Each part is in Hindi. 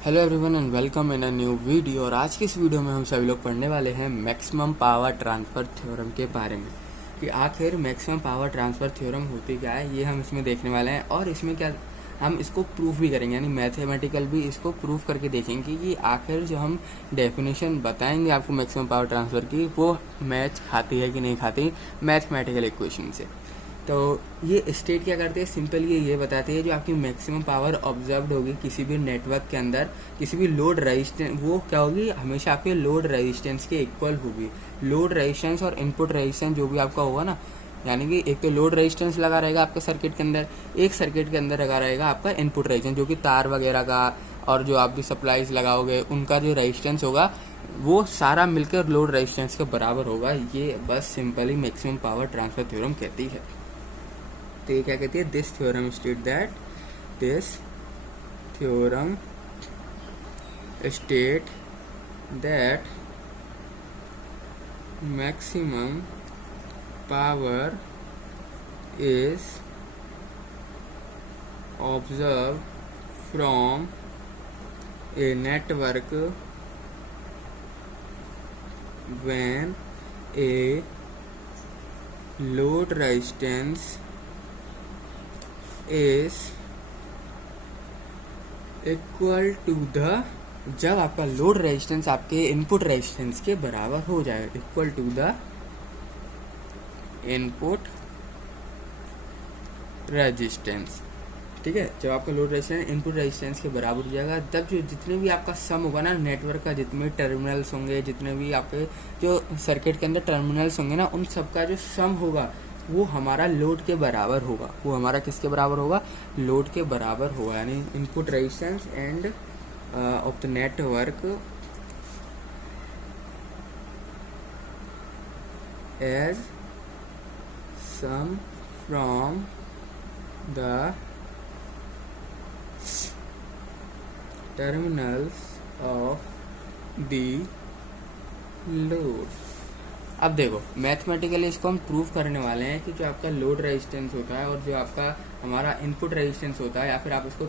Hello everyone and welcome in a new video. और आज की इस वीडियो में हम सभी लोग पढ़ने वाले हैं मैक्सिमम पावर ट्रांसफ़र थ्योरम के बारे में कि आखिर मैक्सिमम पावर ट्रांसफ़र थ्योरम होती क्या है, ये हम इसमें देखने वाले हैं। और इसमें क्या हम इसको प्रूफ भी करेंगे, यानी मैथमेटिकल भी इसको प्रूफ करके देखेंगे कि आखिर जो हम डेफिनेशन बताएंगे आपको मैक्सिमम पावर ट्रांसफ़र की, वो मैच खाती है कि नहीं खाती मैथमेटिकल इक्वेशन से। तो ये स्टेट क्या करते हैं, सिंपल ये बताती है जो आपकी मैक्सिमम पावर ऑब्जर्व्ड होगी किसी भी नेटवर्क के अंदर, किसी भी लोड रेजिस्टेंस, वो क्या होगी, हमेशा आपके लोड रेजिस्टेंस के इक्वल होगी। लोड रेजिस्टेंस और इनपुट रेजिस्टेंस जो भी आपका होगा ना, यानी कि एक तो लोड रेजिस्टेंस लगा रहेगा आपका सर्किट के अंदर, एक सर्किट के अंदर लगा रहेगा आपका इनपुट रेजिस्टेंस जो कि तार वगैरह का और जो आप भी सप्लाईज लगाओगे उनका जो रेजिस्टेंस होगा वो सारा मिलकर लोड रेजिस्टेंस के बराबर होगा। ये बस simply maximum power transfer theorem कहती है। तो ये क्या कहती है, this theorem state that this theorem state that maximum power is observe from a network when a load resistance is equal to the, जब आपका लोड रेजिस्टेंस आपके इनपुट रेजिस्टेंस के बराबर हो जाए, equal to the input resistance. ठीक है, जब आपका लोड रेजिस्टेंस इनपुट रेजिस्टेंस के बराबर हो जाएगा, तब जो जितने भी आपका सम होगा ना नेटवर्क का, जितने भी टर्मिनल्स होंगे, जितने भी आपके जो सर्किट के अंदर टर्मिनल्स होंगे ना, उन सबका जो सम होगा वो हमारा लोड के बराबर होगा। वो हमारा किसके बराबर होगा, लोड के बराबर होगा। यानी input resistance and of the network as some from the terminals of the load. अब देखो मैथमेटिकली इसको हम प्रूव करने वाले हैं कि जो आपका लोड रेजिस्टेंस होता है और जो आपका हमारा इनपुट रेजिस्टेंस होता है, या फिर आप उसको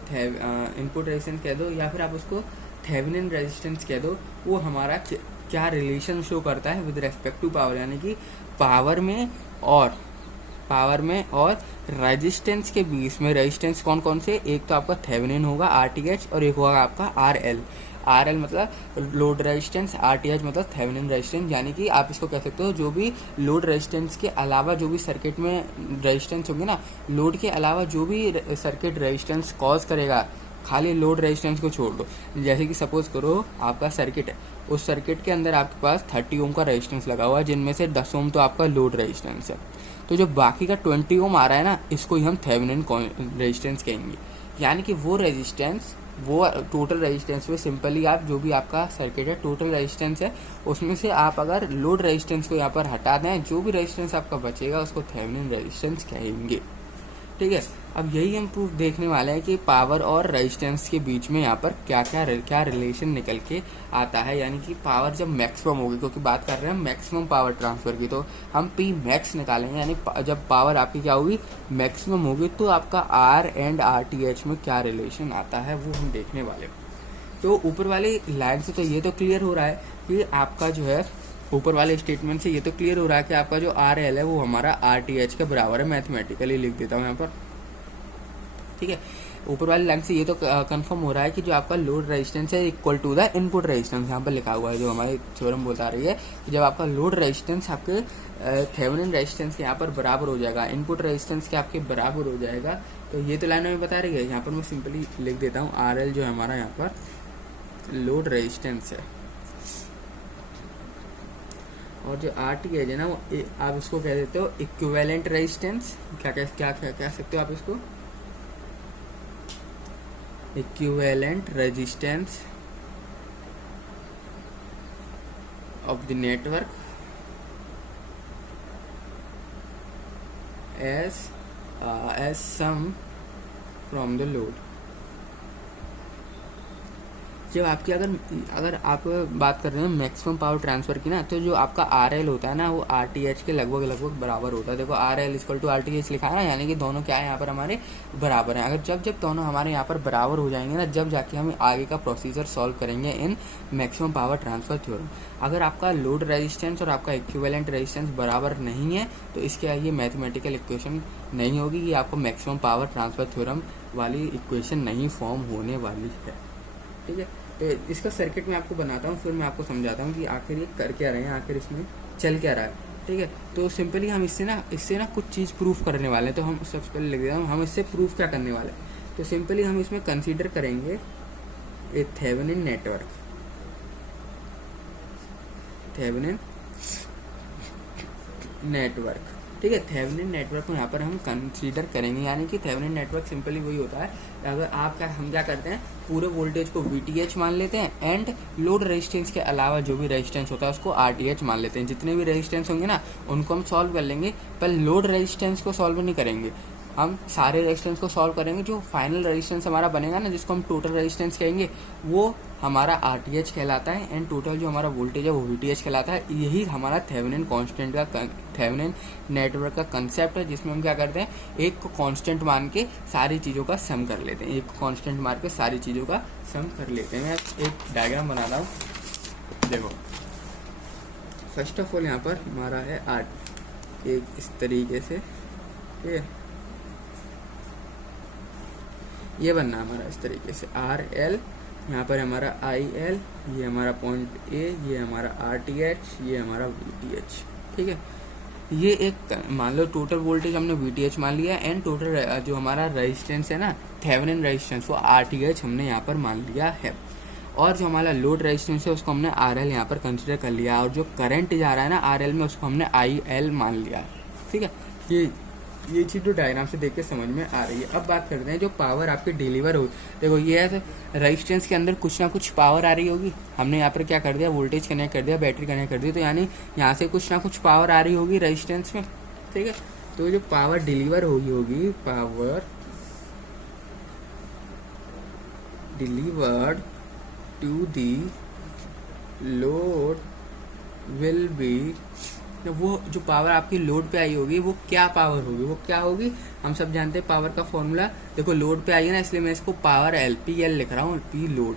इनपुट रेजिस्टेंस कह दो या फिर आप उसको थेवेनिन रेजिस्टेंस कह दो, वो हमारा क्या रिलेशन शो करता है विद रेस्पेक्ट टू पावर। यानी कि पावर में और रेजिस्टेंस के बीच में, रेजिस्टेंस कौन कौन से, एक तो आपका थेवेनिन होगा आरटीएच और एक होगा आपका आरएल। आरएल मतलब लोड रेजिस्टेंस, आरटीएच मतलब थेवेनिन रेजिस्टेंस। यानी कि आप इसको कह सकते हो जो भी लोड रेजिस्टेंस के अलावा जो भी सर्किट में रेजिस्टेंस होंगे ना, लोड के अलावा जो भी सर्किट रेजिस्टेंस कॉज करेगा, खाली लोड रेजिस्टेंस को छोड़ दो। जैसे कि सपोज करो आपका सर्किट है, उस सर्किट के अंदर आपके पास 30 ओम का रेजिस्टेंस लगा हुआ है, जिनमें से 10 ओम तो आपका लोड रेजिस्टेंस है। तो जो बाकी का 20 ओम आ रहा है ना, इसको ही हम थेवेनिन रेजिस्टेंस कहेंगे। यानी कि वो रेजिस्टेंस, वो टोटल रेजिस्टेंस में सिंपली आप जो भी आपका सर्किट है टोटल रेजिस्टेंस है, उसमें से आप अगर लोड रेजिस्टेंस को यहाँ पर हटा दें, जो भी रेजिस्टेंस आपका बचेगा उसको थेवेनिन रेजिस्टेंस कहेंगे। ठीक है, अब यही हम प्रूफ देखने वाले हैं कि पावर और रेजिस्टेंस के बीच में यहाँ पर क्या रिलेशन निकल के आता है। यानी कि पावर जब मैक्सिमम होगी, क्योंकि बात कर रहे हैं मैक्सिमम पावर ट्रांसफर की, तो हम पी मैक्स निकालेंगे। यानी जब पावर आपकी क्या होगी, मैक्सिमम होगी, तो आपका R and R T H में क्या रिलेशन आता है वो हम देखने वाले। तो ऊपर वाली लाइन से तो ये तो क्लियर हो रहा है कि आपका जो है, ऊपर वाले स्टेटमेंट से ये तो क्लियर हो रहा है कि आपका जो आर एल है वो हमारा आर टी एच के बराबर है। मैथमेटिकली लिख देता हूँ यहाँ पर। ठीक है, ऊपर वाली लाइन से ये तो कंफर्म हो रहा है कि जो आपका लोड रेजिस्टेंस है equal to the input resistance, यहाँ पर लिखा हुआ है, जो हमारे थ्योरम बता रही है कि जब आपका लोड रेजिस्टेंस आपके थेवेनिन रेजिस्टेंस के यहाँ पर बराबर हो जाएगा, इनपुट रेजिस्टेंस के आपके बराबर हो जाएगा। तो ये तो लाइन में बता रही है, यहाँ पर मैं सिंपली लिख देता हूँ आर एल जो हमारा यहाँ पर लोड रेजिस्टेंस है, और जो आर टी एच है ना, वो आप इसको कह देते हो इक्विवेलेंट रेजिस्टेंस। क्या कह सकते हो आप इसको, equivalent resistance of the network as sum from the load। जब आपकी अगर आप बात कर रहे हैं मैक्सिमम पावर ट्रांसफर की ना, तो जो आपका आर एल होता है ना वो आर टी एच के लगभग लगभग बराबर होता है। देखो R L equal to R T H लिखा है ना, यानी कि दोनों क्या है यहाँ पर हमारे बराबर हैं। अगर जब जब दोनों हमारे यहाँ पर बराबर हो जाएंगे ना, जब जाके हम आगे का प्रोसीजर सॉल्व करेंगे in maximum power transfer theorem. अगर आपका लोड रेजिस्टेंस और आपका इक्विवेलेंट रेजिस्टेंस बराबर नहीं है तो इसके ये मैथमेटिकल इक्वेशन नहीं होगी, कि आपको मैक्सिमम पावर ट्रांसफर थ्योरम वाली इक्वेशन नहीं फॉर्म होने वाली है। ठीक है, तो इसका सर्किट मैं आपको बनाता हूँ, फिर मैं आपको समझाता हूँ कि आखिर ये कर क्या रहे हैं, आखिर इसमें चल क्या रहा है। ठीक है, तो सिंपली हम इससे ना कुछ चीज़ प्रूफ करने वाले हैं। तो हम सबसे पहले लिख देते हैं हम इससे प्रूफ क्या करने वाले हैं। तो सिंपली हम इसमें कंसीडर करेंगे ए थेवेनिन नेटवर्क, थेवेनिन नेटवर्क। ठीक है, थेवेनिन नेटवर्क को यहाँ पर हम कंसीडर करेंगे, यानी कि थेवेनिन नेटवर्क सिंपली वही होता है। अगर हम क्या करते हैं, पूरे वोल्टेज को VTH मान लेते हैं एंड लोड रेजिस्टेंस के अलावा जो भी रेजिस्टेंस होता है उसको RTH मान लेते हैं। जितने भी रेजिस्टेंस होंगे ना उनको हम सॉल्व कर लेंगे, पर लोड रेजिस्टेंस को सॉल्व नहीं करेंगे। हम सारे रेजिस्टेंस को सॉल्व करेंगे। जो फाइनल रेजिस्टेंस हमारा बनेगा ना, जिसको हम टोटल रेजिस्टेंस कहेंगे, वो हमारा RTH कहलाता है एंड टोटल जो हमारा वोल्टेज है वो VTH कहलाता है। यही हमारा थेवेनिन कांस्टेंट का थेवेनिन नेटवर्क का कंसेप्ट है, जिसमें हम क्या करते हैं, एक को कांस्टेंट मान के सारी चीज़ों का सम कर लेते हैं। एक को कांस्टेंट मान के सारी चीज़ों का सम कर लेते हैं। मैं एक डायग्राम बना रहा हूँ, देखो। फर्स्ट ऑफ ऑल यहाँ पर हमारा है आर एक इस तरीके से, ठीक है, ये बनना हमारा इस तरीके से RL, यहाँ पर हमारा IL, ये हमारा पॉइंट A, ये हमारा RTH, ये हमारा VTH। ठीक है, ये एक मान लो टोटल वोल्टेज हमने VTH मान लिया एंड टोटल जो हमारा रेजिस्टेंस है ना, थेवेनिन रेजिस्टेंस, वो RTH हमने यहाँ पर मान लिया है। और जो हमारा लोड रेजिस्टेंस है उसको हमने RL यहाँ पर कंसिडर कर लिया, और जो करंट जा रहा है ना RL में उसको हमने IL मान लिया। ठीक है, ये चीज़ तो डायग्राम से देख के समझ में आ रही है। अब बात करते हैं जो पावर आपकी डिलीवर हो, देखो ये है तो रेजिस्टेंस के अंदर कुछ ना कुछ पावर आ रही होगी। हमने यहाँ पर क्या कर दिया, वोल्टेज कनेक्ट कर दिया, बैटरी कनेक्ट कर दी, तो यानी यहाँ से कुछ ना कुछ पावर आ रही होगी रेजिस्टेंस में। ठीक है, तो जो पावर डिलीवर होगी power delivered to the load will be, वो जो पावर आपकी लोड पे आई होगी वो क्या पावर होगी, वो क्या होगी, हम सब जानते हैं पावर का फॉर्मूला। देखो लोड पे आई है ना, इसलिए मैं इसको पावर LPL लिख रहा हूँ, P लोड।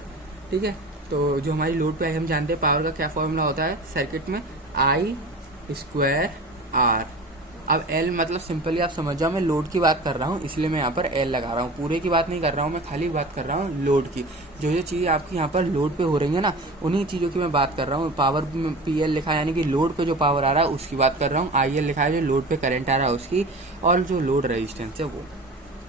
ठीक है, तो जो हमारी लोड पे आई, हम जानते हैं पावर का क्या फॉर्मूला होता है सर्किट में, I²R। अब L मतलब सिंपली आप समझ जाओ, मैं लोड की बात कर रहा हूँ इसलिए मैं यहाँ पर L लगा रहा हूँ, पूरे की बात नहीं कर रहा हूँ, मैं खाली बात कर रहा हूँ लोड की। जो ये चीज़ें आपकी यहाँ पर लोड पे हो रही है ना, उन्हीं चीज़ों की मैं बात कर रहा हूँ। पावर PL लिखा है यानी कि लोड पे जो पावर आ रहा है उसकी बात कर रहा हूँ, IL लिखा है जो लोड पे करंट आ रहा है उसकी, और जो लोड रेजिस्टेंस है वो।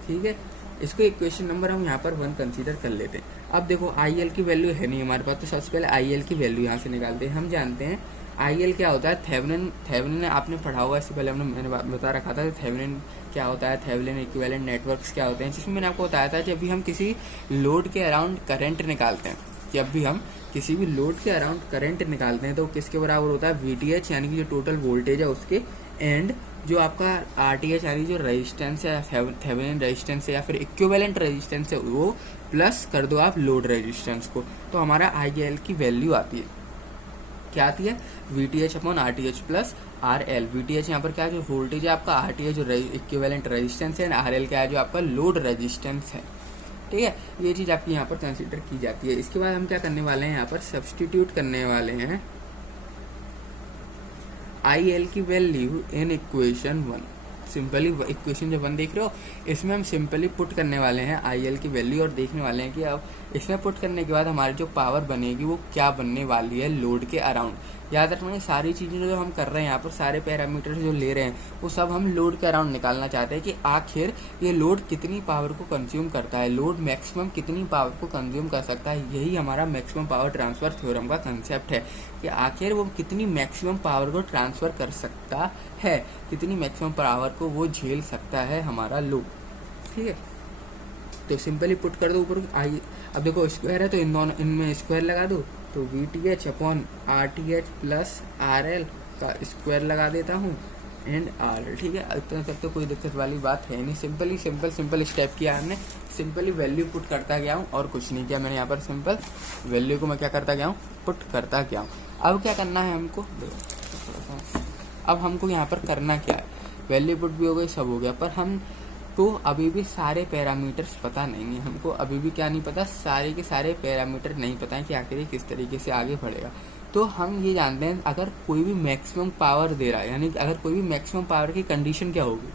ठीक है, इसको इक्वेशन नंबर हम यहाँ पर 1 कंसीडर कर लेते हैं। अब देखो IL की वैल्यू है नहीं हमारे पास, तो सबसे पहले IL की वैल्यू यहाँ से निकालते हैं। हम जानते हैं IL क्या होता है, थेवेनिन आपने पढ़ा हुआ, इससे पहले मैंने बता रखा था थेवेनिन क्या होता है, थेवेनिन इक्विवेलेंट नेटवर्क्स क्या होते हैं, जिसमें मैंने आपको बताया था जब भी हम किसी लोड के अराउंड करंट निकालते हैं, जब भी हम किसी भी लोड के अराउंड करंट निकालते हैं तो किसके बराबर होता है, VTH यानी कि जो टोटल वोल्टेज है उसके, एंड जो आपका RTH यानी जो रेजिस्टेंस है, थेवेनिन रेजिस्टेंस है या फिर इक्विवेलेंट रेजिस्टेंस है, वो प्लस कर दो आप लोड रेजिस्टेंस को, तो हमारा IL की वैल्यू आती है, क्या आती है, VTH upon RTH plus RL। VTH यहाँ पर क्या है, जो वोल्टेज है आपका, RTH जो इक्विवेलेंट रेजिस्टेंस है, RL क्या है, जो आपका लोड रेजिस्टेंस है। ठीक है, ये चीज़ आपकी यहाँ पर कंसीडर की जाती है। इसके बाद हम क्या करने वाले हैं, यहाँ पर सब्सटीट्यूट करने वाले हैं IL की value in equation 1। Simply equation जो 1 देख रहे हो, इसमें हम सिंपली पुट करने वाले हैं IL की वैल्यू, और देखने वाले हैं कि अब इसमें पुट करने के बाद हमारी जो पावर बनेगी वो क्या बनने वाली है लोड के अराउंड। याद रखना, सारी चीज़ें जो हम कर रहे हैं यहाँ पर, सारे पैरामीटर जो ले रहे हैं वो सब हम लोड के अराउंड निकालना चाहते हैं कि आखिर ये लोड कितनी पावर को कंज्यूम करता है, लोड मैक्सिमम कितनी पावर को कंज्यूम कर सकता है। यही हमारा मैक्सिमम पावर ट्रांसफर थ्योरम का कंसेप्ट है कि आखिर वो कितनी मैक्सिमम पावर को ट्रांसफर कर सकता है, कितनी मैक्सिमम पावर को वो झेल सकता है हमारा लोड। ठीक है, तो सिंपली पुट कर दो ऊपर आई। अब देखो स्क्वायर है तो इनमें स्क्वायर लगा दो, तो VTH upon RTH plus RL का स्क्वायर लगा देता हूँ, एंड आर, ठीक है। इतना तक तो कोई दिक्कत वाली बात है नहीं, सिंपल स्टेप किया हमने, सिंपली वैल्यू पुट करता गया हूँ और कुछ नहीं किया मैंने यहाँ पर, सिंपल वैल्यू को मैं क्या करता गया हूँ, पुट करता गया हूँ। अब क्या करना है हमको, अब हमको यहाँ पर करना क्या है, वैल्यू पुट भी हो गई, सब हो गया, पर हम तो अभी भी सारे पैरामीटर्स पता नहीं है हमको, अभी भी क्या नहीं पता, सारे के सारे पैरामीटर नहीं पता है कि आखिर ये किस तरीके से आगे बढ़ेगा। तो हम ये जानते हैं अगर कोई भी मैक्सिमम पावर दे रहा है, यानी कि अगर कोई भी मैक्सिमम पावर की कंडीशन क्या होगी,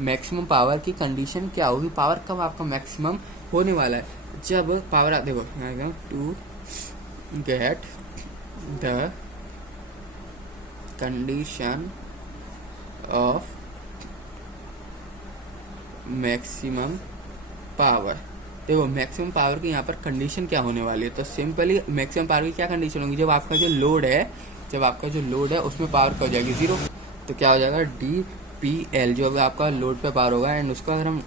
मैक्सिमम पावर की कंडीशन क्या होगी, पावर कब आपका मैक्सिमम होने वाला है, जब पावर, देखो to get the condition of maximum power. देखो मैक्सिमम पावर की यहाँ पर कंडीशन क्या होने वाली है, तो सिंपली मैक्सिमम पावर की क्या कंडीशन होगी, जब आपका जो लोड है उसमें पावर क्या हो जाएगी, 0। तो क्या हो जाएगा, डी पी एल, जो अभी आपका लोड पे पावर होगा, एंड उसको अगर हम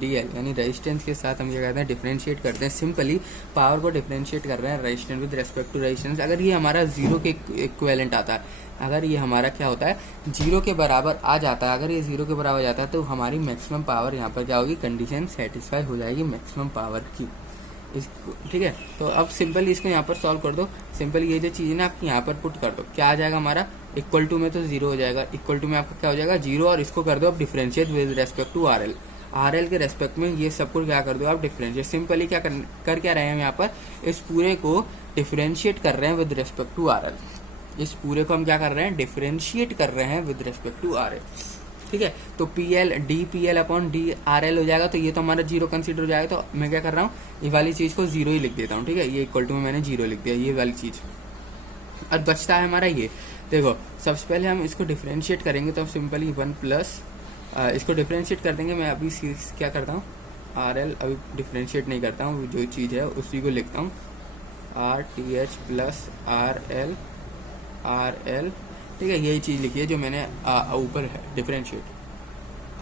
डी एल यानी रेजिस्टेंस के साथ हम क्या करते हैं, डिफरेंशिएट करते हैं। सिंपली पावर को डिफरेंशिएट कर रहे हैं resistance with respect to resistance. अगर ये हमारा 0 के इक्विवेलेंट आता है, अगर ये हमारा क्या होता है 0 के बराबर आ जाता है, अगर ये 0 के बराबर आ जाता है, तो हमारी मैक्सिमम पावर यहाँ पर क्या होगी, कंडीशन सेटिस्फाई हो जाएगी मैक्सिमम पावर की, ठीक है। तो अब सिंपली इसको यहाँ पर सॉल्व कर दो, सिंपल ये जो चीज़ है ना आपकी यहाँ पर पुट कर दो, क्या आ जाएगा हमारा, इक्वल टू में तो 0 हो जाएगा, इक्वल टू में आपका क्या हो जाएगा 0, और इसको कर दो अब differentiate with respect to R L के रेस्पेक्ट में ये सब कुछ क्या कर दो आप डिफरेंशिएट। सिंपली क्या कर क्या रहे हैं हम यहाँ पर, इस पूरे को डिफरेंशिएट कर रहे हैं with respect to R L, इस पूरे को हम क्या कर रहे हैं, डिफरेंशिएट कर रहे हैं with respect to R L, ठीक है। तो P L D P L upon D R L हो जाएगा, तो ये तो हमारा 0 कंसीडर हो जाएगा, तो मैं क्या कर रहा हूँ, ये वाली चीज़ को 0 ही लिख देता हूँ, ठीक है। ये इक्वल टू में मैंने 0 लिख दिया, ये वाली चीज़। और बचता है हमारा ये, देखो सबसे पहले हम इसको डिफरेंशिएट करेंगे, तो सिंपली 1 प्लस इसको डिफरेंशिएट कर देंगे। मैं अभी क्या करता हूँ, आर एल अभी डिफरेंशिएट नहीं करता हूँ, जो चीज़ है उसी को लिखता हूँ, are T H plus R L, ठीक है। यही चीज़ लिखी है जो मैंने ऊपर है डिफरेंशिएट।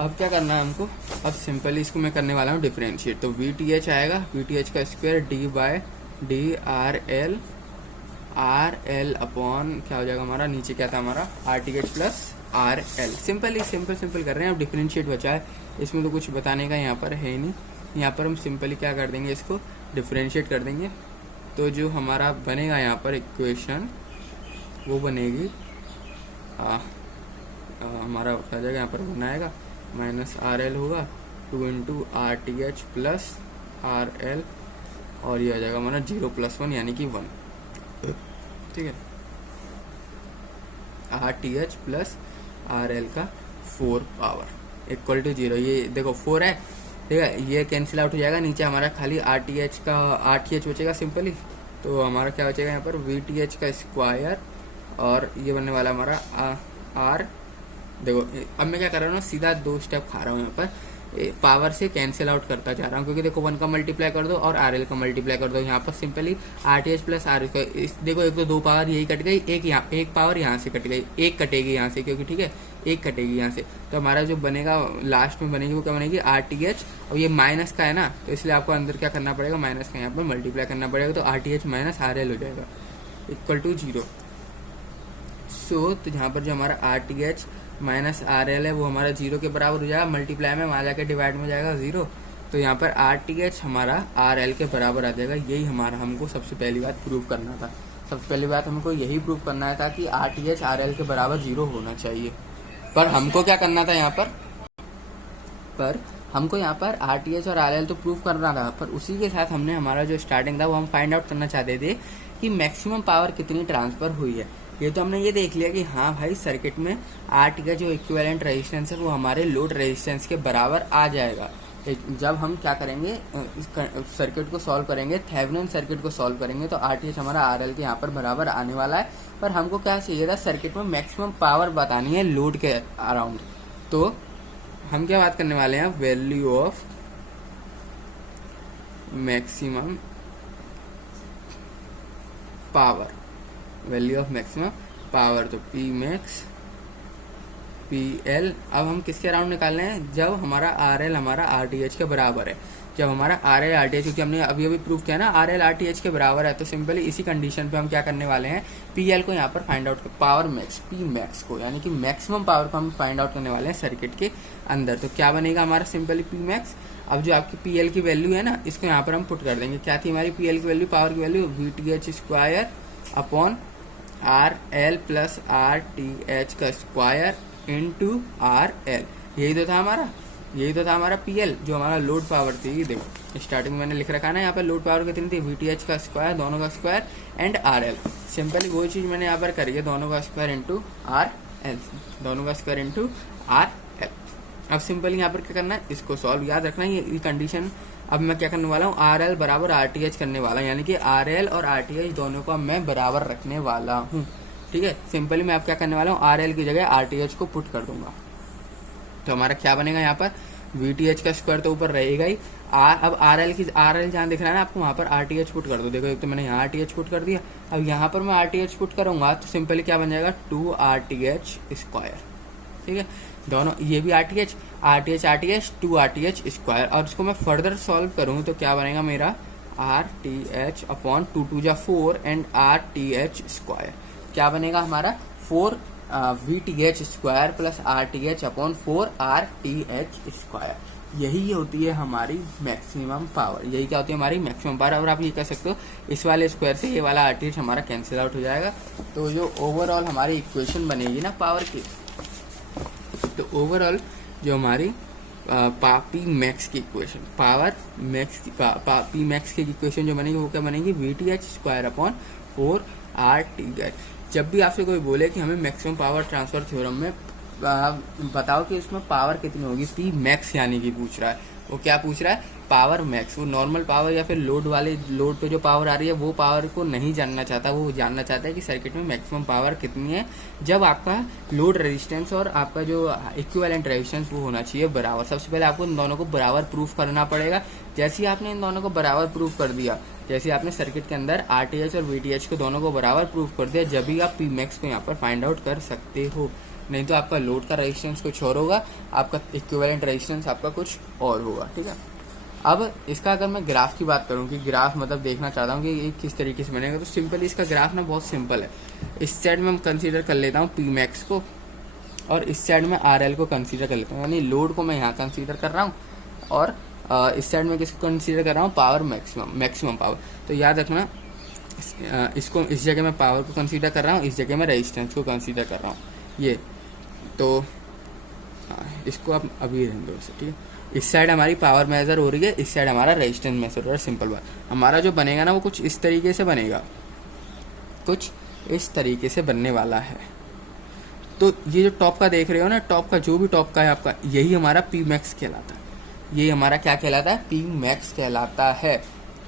अब क्या करना है हमको, अब सिंपली इसको मैं करने वाला हूँ डिफरेंशिएट, तो वी टी एच आएगा, वी टी एच का square D by D R L upon क्या हो जाएगा हमारा, नीचे क्या था हमारा R T H plus R L. Simple कर रहे हैं, अब डिफरेंशिएट बचा है, इसमें तो कुछ बताने का यहाँ पर है ही नहीं। यहाँ पर हम सिंपली क्या कर देंगे, इसको डिफरेंशिएट कर देंगे, तो जो हमारा बनेगा यहाँ पर इक्वेशन वो बनेगी हमारा क्या जाएगा, यहाँ पर बनाएगा माइनस आर एल होगा 2 into are T H plus R L, और ये आ जाएगा हमारा 0 + 1 यानी कि 1, ठीक है। Are T H plus R L का 4 पावर इक्वल टू 0, ये देखो 4 है, ठीक है। ये कैंसिल आउट हो जाएगा, नीचे हमारा खाली आर टी एच बचेगा सिंपली, तो हमारा क्या बचेगा यहाँ पर वी टी एच का स्क्वायर, और ये बनने वाला हमारा आर। देखो अब मैं क्या कर रहा हूँ ना, सीधा 2 स्टेप खा रहा हूँ यहाँ पर, पावर से कैंसिल आउट करता जा रहा हूँ, क्योंकि देखो 1 का मल्टीप्लाई कर दो और आर एल का मल्टीप्लाई कर दो, यहाँ पर simply are T H plus R L, देखो एक तो 2 पावर यही कट गई, एक पावर यहाँ से कट गई, एक कटेगी यहाँ से, क्योंकि ठीक है एक कटेगी यहाँ से, तो हमारा जो बनेगा लास्ट में बनेगी वो क्या बनेगी आर टी एच, और ये माइनस का है ना, तो इसलिए आपको अंदर क्या करना पड़ेगा, माइनस का यहाँ पर मल्टीप्लाई करना पड़ेगा, तो are T H minus are L हो जाएगा इक्वल टू 0। तो यहाँ पर जो हमारा R T H minus R L है वो हमारा 0 के बराबर हो जाएगा, मल्टीप्लाई में वहाँ जाकर डिवाइड में जाएगा 0, तो यहाँ पर आर टी एच हमारा आर एल के बराबर आ जाएगा। यही हमारा हमको सबसे पहली बात प्रूव करना था, सबसे पहली बात हमको यही प्रूव करना था कि are T H R L के बराबर 0 होना चाहिए। पर हमको क्या करना था यहाँ पर हमको यहाँ पर आर टी एच और आर एल तो प्रूव करना था, पर उसी के साथ हमने हमारा जो स्टार्टिंग था वो हम फाइंड आउट करना चाहते थे कि मैक्सिमम पावर कितनी ट्रांसफर हुई है। ये तो हमने ये देख लिया कि हाँ भाई सर्किट में आर टी का जो इक्विवेलेंट रेजिस्टेंस है वो हमारे लोड रेजिस्टेंस के बराबर आ जाएगा। जब हम क्या करेंगे, इस सर्किट को सॉल्व करेंगे, थेवेनिन सर्किट को सॉल्व करेंगे, तो आर टी एच हमारा आर एल के यहाँ पर बराबर आने वाला है। पर हमको क्या चाहिए था, सर्किट में मैक्सिमम पावर बतानी है लोड के अराउंड। तो हम क्या बात करने वाले हैं, value of maximum power, value of maximum power, तो पी PL। अब हम किसके अराउंड निकाल रहे हैं, जब हमारा RL हमारा RTH के बराबर है। जब हमारा RL RTH, क्योंकि हमने अभी अभी प्रूव किया ना RL RTH के बराबर है, तो सिंपली इसी कंडीशन पे हम क्या करने वाले हैं, PL को यहाँ पर find out, power max P max को, यानी कि मैक्सिमम पावर को हम फाइंड आउट करने वाले हैं सर्किट के अंदर। तो क्या बनेगा हमारा सिंपली P मैक्स। अब जो आपकी PL की वैल्यू है ना, इसको यहाँ पर हम पुट कर देंगे। क्या थी हमारी PL की वैल्यू, पावर की value VTH square upon RL plus RTH का स्क्वायर इंटू RL। यही तो था हमारा PL, जो हमारा लोड पावर थी। ये देखो स्टार्टिंग में मैंने लिख रखा है ना, यहाँ पर लोड पावर कितनी थी, VTH का स्क्वायर, दोनों का स्क्वायर एंड RL। सिंपली वो चीज़ मैंने यहाँ पर करी है, दोनों का स्क्वायर इंटू RL, दोनों का स्क्वायर इंटू RL। अब सिंपली यहाँ पर क्या करना है, इसको सॉल्व, याद रखना है ये कंडीशन। अब मैं क्या करने वाला हूँ, RL बराबर RTH करने वाला हूँ, यानी कि RL और RTH दोनों को मैं बराबर रखने वाला हूँ। ठीक है, सिंपली मैं अब क्या करने वाला हूँ, RL की जगह RTH को पुट कर दूंगा। तो हमारा क्या बनेगा यहाँ पर, VTH का स्क्वायर तो ऊपर रहेगा ही, अब RL जहाँ दिख रहा है ना आपको, वहाँ पर RTH पुट कर दो। देखो एक तो मैंने यहाँ RTH पुट कर दिया, अब यहाँ पर मैं RTH पुट करूंगा तो सिंपली क्या बन जाएगा, 2RTH स्क्वायर। ठीक है, दोनों ये भी RTH 2RTH स्क्वायर। और इसको मैं फर्दर सॉल्व करूँ तो क्या बनेगा मेरा, RTH अपॉन 2 2 जा 4 एंड RTH स्क्वायर। क्या बनेगा हमारा, 4 VTH square plus RTH upon 4 RTH square. यही होती है हमारी मैक्सिमम पावर, यही क्या होती है हमारी मैक्सिमम पावर। और आप ये कह सकते हो इस वाले स्क्वायर से ये वाला RTH हमारा कैंसिल आउट हो जाएगा। तो जो ओवरऑल हमारी इक्वेशन बनेगी ना पावर की, तो ओवरऑल जो हमारी P मैक्स की इक्वेशन, पावर मैक्स की P मैक्स की इक्वेशन जो बनेगी वो क्या बनेगी, VTH स्क्वायर अपॉन 4 RTH। जब भी आपसे कोई बोले कि हमें मैक्सिमम पावर ट्रांसफर थ्योरम में बताओ कि इसमें पावर कितनी होगी, P मैक्स यानी कि पूछ रहा है, वो क्या पूछ रहा है, पावर मैक्स। वो नॉर्मल पावर या फिर लोड पे जो पावर आ रही है वो पावर को नहीं जानना चाहता, वो जानना चाहता है कि सर्किट में मैक्सिमम पावर कितनी है जब आपका लोड रेजिस्टेंस और आपका जो इक्विवेलेंट रेजिस्टेंस वो होना चाहिए बराबर। सबसे पहले आपको इन दोनों को बराबर प्रूफ करना पड़ेगा। जैसे ही आपने इन दोनों को बराबर प्रूफ कर दिया, जैसे आपने सर्किट के अंदर RTH और VTH को दोनों को बराबर प्रूफ कर दिया, जब भी आप P मैक्स को यहाँ पर फाइंड आउट कर सकते हो। नहीं तो आपका लोड का रेजिस्टेंस कुछ और होगा, आपका इक्विवेलेंट रेजिस्टेंस आपका कुछ और होगा। ठीक है, अब इसका अगर मैं ग्राफ की बात करूं कि ग्राफ मतलब देखना चाहता हूं कि ये किस तरीके से बनेगा, तो सिंपली इसका ग्राफ ना बहुत सिंपल है। इस साइड में हम कंसीडर कर लेता हूं P मैक्स को और इस साइड में RL को कंसीडर कर लेता हूं, यानी लोड को मैं यहाँ कंसीडर कर रहा हूँ और इस साइड में किसको कंसीडर कर रहा हूँ, पावर मैक्सिमम पावर। तो याद रखना इसको, इस जगह मैं पावर को कंसीडर कर रहा हूँ, इस जगह मैं रेजिस्टेंस को कंसीडर कर रहा हूँ। ये तो इसको आप अभी रहने दो, ठीक है। इस साइड हमारी पावर मेजर हो रही है, इस साइड हमारा रेजिस्टेंस मेजर हो रहा है। सिंपल बात, हमारा जो बनेगा ना वो कुछ इस तरीके से बनेगा, कुछ इस तरीके से बनने वाला है। तो ये जो टॉप का देख रहे हो ना, टॉप का जो भी टॉप का है आपका, यही हमारा P मैक्स कहलाता है। यही हमारा क्या कहलाता है, P मैक्स कहलाता है।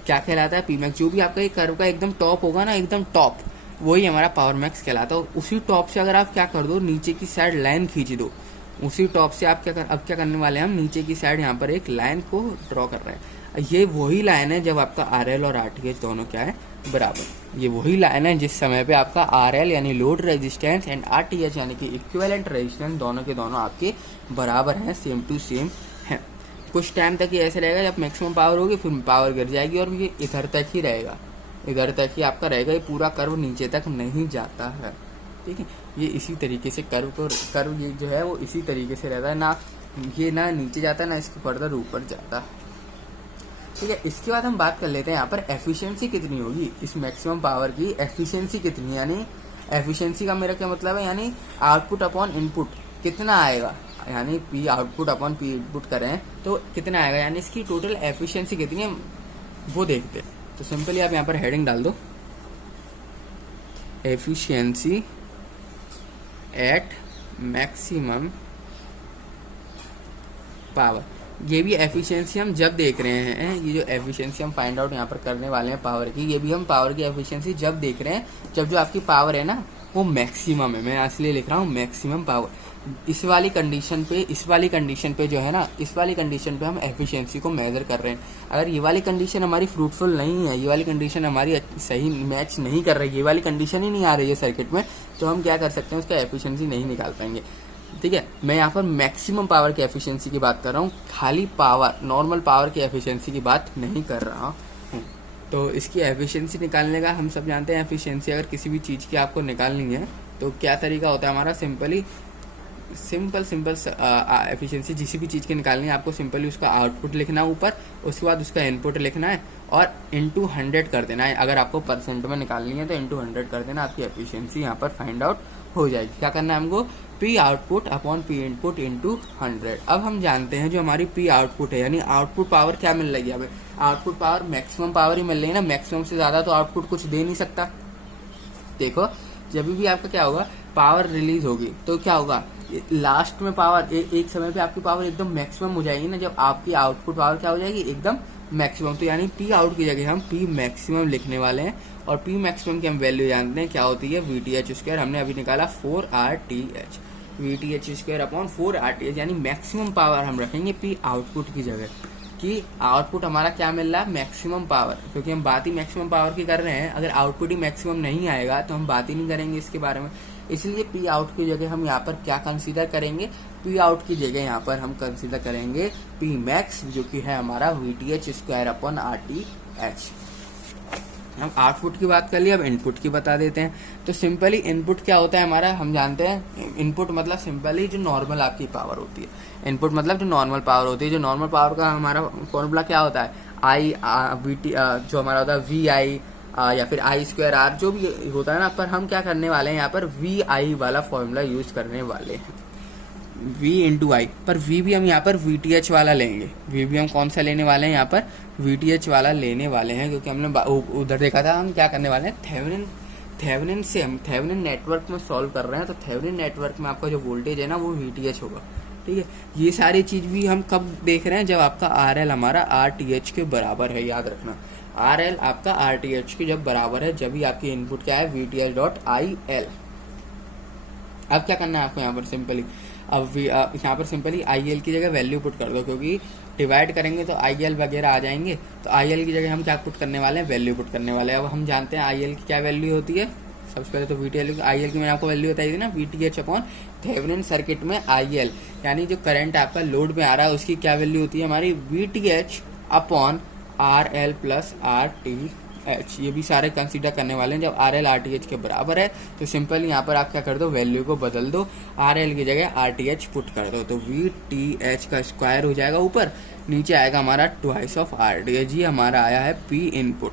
क्या कहलाता है, P मैक्स। जो भी आपका ये कर्व का एकदम टॉप होगा ना, एकदम टॉप, वही हमारा पावर मैक्स कहलाता है। और उसी टॉप से अगर आप क्या कर दो, नीचे की साइड लाइन खींच दो, उसी टॉप से आप अब क्या करने वाले हैं, हम नीचे की साइड यहाँ पर एक लाइन को ड्रॉ कर रहे हैं। ये वही लाइन है जब आपका RL और RTH दोनों क्या है, बराबर। ये वही लाइन है जिस समय पे आपका RL यानी लोड रेजिस्टेंस एंड RTH यानी कि इक्विवेलेंट रेजिस्टेंस दोनों के दोनों आपके बराबर हैं, सेम टू सेम है। कुछ टाइम तक ये ऐसे रहेगा, जब मैक्सिमम पावर होगी फिर पावर गिर जाएगी और ये इधर तक ही रहेगा, इधर तक ही आपका रहेगा। ये पूरा कर्व नीचे तक नहीं जाता है, ठीक है। ये इसी तरीके से कर्व ये जो है वो इसी तरीके से रहता है, ना ये ना नीचे जाता है ना इसके फर्दर ऊपर जाता है, ठीक है। इसके बाद हम बात कर लेते हैं यहाँ पर एफिशिएंसी कितनी होगी, इस मैक्सिमम पावर की एफिशिएंसी कितनी, यानी एफिशिएंसी का मेरा क्या मतलब है, यानी आउटपुट अपॉन इनपुट कितना आएगा, यानी P output upon P input करें तो कितना आएगा, यानी इसकी टोटल एफिशिएंसी कितनी है वो देखते हैं। तो सिंपली आप यहाँ पर हेडिंग डाल दो, एफिशिएंसी एट मैक्सिमम पावर। ये भी एफिशिएंसी हम जब देख रहे हैं, ये जो एफिशिएंसी हम फाइंड आउट यहाँ पर करने वाले हैं पावर की, ये भी हम पावर की एफिशिएंसी जब देख रहे हैं जब जो आपकी पावर है ना वो मैक्सिमम है। मैं इसलिए लिख रहा हूँ मैक्सिमम पावर। इस वाली कंडीशन पे जो है ना, इस वाली कंडीशन पे हम एफिशिएंसी को मेजर कर रहे हैं। अगर ये वाली कंडीशन हमारी फ्रूटफुल नहीं है, ये वाली कंडीशन हमारी सही मैच नहीं कर रही, ये वाली कंडीशन ही नहीं आ रही है सर्किट में, तो हम क्या कर सकते हैं, उसका एफिशिएंसी नहीं निकाल पाएंगे। ठीक है, मैं यहाँ पर मैक्सिमम पावर की एफिशिएंसी की बात कर रहा हूँ, खाली पावर नॉर्मल पावर की एफिशिएंसी की बात नहीं कर रहा हूँ। तो इसकी एफिशिएंसी निकालने का हम सब जानते हैं, एफिशिएंसी अगर किसी भी चीज़ की आपको निकालनी है तो क्या तरीका होता है हमारा, सिंपल एफिशिएंसी किसी भी चीज़ की निकालनी है, आपको सिंपली उसका आउटपुट लिखना है ऊपर, उसके बाद उसका इनपुट लिखना है और इंटू 100 कर देना है। अगर आपको परसेंट में निकालनी है तो इंटू 100 कर देना, आपकी एफिशिएंसी यहाँ पर फाइंड आउट हो जाएगी। क्या करना है हमको, P output upon P input into 100। अब हम जानते हैं जो हमारी पी आउटपुट है, यानी आउटपुट पावर क्या मिल रही है हमें, आउटपुट पावर मैक्सिमम पावर ही मिल रही है ना, मैक्सिमम से ज़्यादा तो आउटपुट कुछ दे नहीं सकता। देखो जब भी आपका क्या होगा, पावर रिलीज होगी तो क्या होगा, लास्ट में पावर एक समय पे आपकी पावर एकदम मैक्सिमम हो जाएगी ना, जब आपकी आउटपुट पावर क्या हो जाएगी एकदम मैक्सिमम। तो यानी पी आउट की जगह हम पी मैक्सिमम लिखने वाले हैं, और पी मैक्सिमम की हम वैल्यू जानते हैं क्या होती है, VTH²। हमने अभी निकाला 4RTH, VTH² अपॉन 4RTH, यानी मैक्सिमम पावर हम रखेंगे पी आउटपुट की जगह, कि आउटपुट हमारा क्या मिल रहा है, मैक्सिमम पावर, क्योंकि हम बात ही मैक्सिमम पावर की कर रहे हैं। अगर आउटपुट ही मैक्सिमम नहीं आएगा तो हम बात ही नहीं करेंगे इसके बारे में। इसलिए पी आउट की जगह हम यहाँ पर क्या कंसीडर करेंगे, पी आउट की जगह यहाँ पर हम कंसीडर करेंगे पी मैक्स, जो कि है हमारा VTH² अपॉन RTH। हम आउटपुट की बात कर ली, अब इनपुट की बता देते हैं। तो सिंपली इनपुट क्या होता है हमारा, हम जानते हैं इनपुट मतलब सिंपली जो नॉर्मल आपकी पावर होती है, इनपुट मतलब जो नॉर्मल पावर होती है। जो नॉर्मल पावर का हमारा फॉर्मूला क्या होता है, आई VT जो हमारा होता है VI या फिर I²R जो भी होता है ना, पर हम क्या करने वाले हैं यहाँ पर VI वाला फॉर्मूला यूज करने वाले हैं, V इंटू आई। पर V भी हम यहाँ पर VTH वाला लेंगे, V भी हम कौन सा लेने वाले हैं यहाँ पर, VTH वाला लेने वाले हैं, क्योंकि हमने उधर देखा था हम क्या करने वाले हैं, थेवेनिन से हम थेवेनिन नेटवर्क में सॉल्व कर रहे हैं। तो थेवेनिन नेटवर्क में आपका जो वोल्टेज है ना वो VTH होगा। ठीक है, ये सारी चीज भी हम कब देख रहे हैं, जब आपका RL हमारा RTH के बराबर है। याद रखना, RL आपका RTH के जब बराबर है, जब भी आपकी इनपुट क्या है VTH.IL। अब क्या करना है आपको यहाँ पर सिंपली, अब यहाँ पर सिंपली IL की जगह वैल्यू पुट कर दो, क्योंकि डिवाइड करेंगे तो IL वगैरह आ जाएंगे। तो IL की जगह हम क्या पुट करने वाले हैं, वैल्यू पुट करने वाले हैं। अब हम जानते हैं IL की क्या वैल्यू होती है, सबसे पहले तो IL की मैंने आपको वैल्यू बताई थी ना, VTH अपॉन थेवेनिन सर्किट में IL, यानी जो करंट आपका लोड में आ रहा है उसकी क्या वैल्यू होती है हमारी, VTH upon RL plus RTH। ये भी सारे कंसीडर करने वाले हैं। जब RL RTH के बराबर है तो सिंपल यहाँ पर आप क्या कर दो, वैल्यू को बदल दो, RL की जगह RTH पुट कर दो, तो VTH का स्क्वायर हो जाएगा ऊपर, नीचे आएगा हमारा ट्वाइस ऑफ RTH। ये हमारा आया है P input.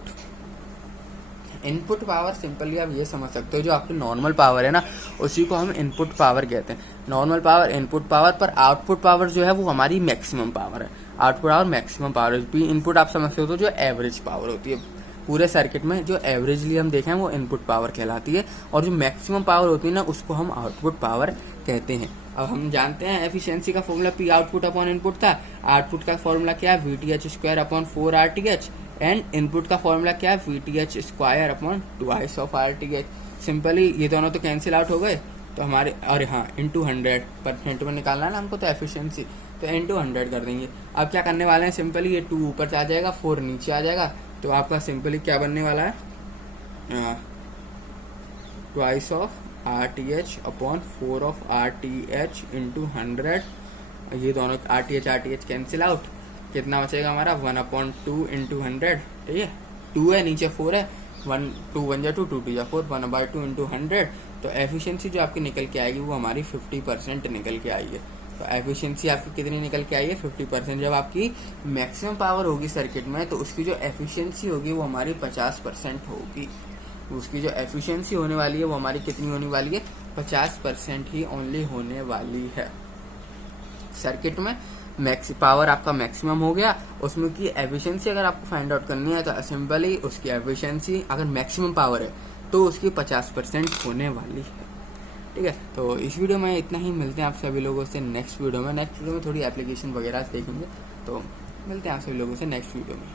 Input power simply आप ये समझ सकते हो, जो आपकी नॉर्मल पावर है ना उसी को हम इनपुट पावर कहते हैं। नॉर्मल पावर इनपुट पावर, पर आउटपुट पावर जो है वो हमारी मैक्सिमम पावर है। Output power maximum power, P input आप समझते हो तो जो एवरेज पावर होती है पूरे सर्किट में, जो एवरेजली हम देखें वो इनपुट पावर कहलाती है, और जो मैक्सिमम पावर होती है ना उसको हम आउटपुट पावर कहते हैं। अब हम जानते हैं एफिशिएंसी का formula P output upon input था। आउटपुट का फॉर्मूला क्या है, VTH² upon 4RTH, and input का फॉर्मूला क्या है, VTH² upon twice of RTH। Simply ये दोनों तो कैंसिल आउट हो गए, तो हमारे, और हाँ इंटू 100% में निकालना है ना हमको, तो एफिशिएंसी तो इंटू 100 कर देंगे। अब क्या करने वाले हैं, सिंपली ये 2 ऊपर आ जाएगा, 4 नीचे आ जाएगा, तो आपका सिंपली क्या बनने वाला है, twice of RTH upon 4 of RTH into 100। ये दोनों RTH कैंसिल आउट, कितना बचेगा हमारा 1/2 इंटू 100। ठीक है, 2 है नीचे 4 है, 1 2 1 2 2 2 4, 1/2 इंटू 100। तो एफिशिएंसी जो आपकी निकल के आएगी वो हमारी 50% निकल के आई है। तो एफिशिएंसी आपकी कितनी निकल के आई है, 50%। जब आपकी मैक्सिमम पावर होगी सर्किट में तो उसकी जो एफिशिएंसी होगी वो हमारी 50% होगी। उसकी जो एफिशिएंसी होने वाली है वो हमारी कितनी होने वाली है, 50% ही ओनली होने वाली है। सर्किट में पावर आपका मैक्सिमम हो गया, उसमें की एफिशिएंसी अगर आपको फाइंड आउट करनी है तो सिंपली उसकी एफिशिएंसी अगर मैक्सिमम पावर है तो उसकी 50% होने वाली है। ठीक है, तो इस वीडियो में इतना ही। मिलते हैं आप सभी लोगों से नेक्स्ट वीडियो में। थोड़ी एप्लीकेशन वगैरह देखेंगे, तो मिलते हैं आप सभी लोगों से नेक्स्ट वीडियो में।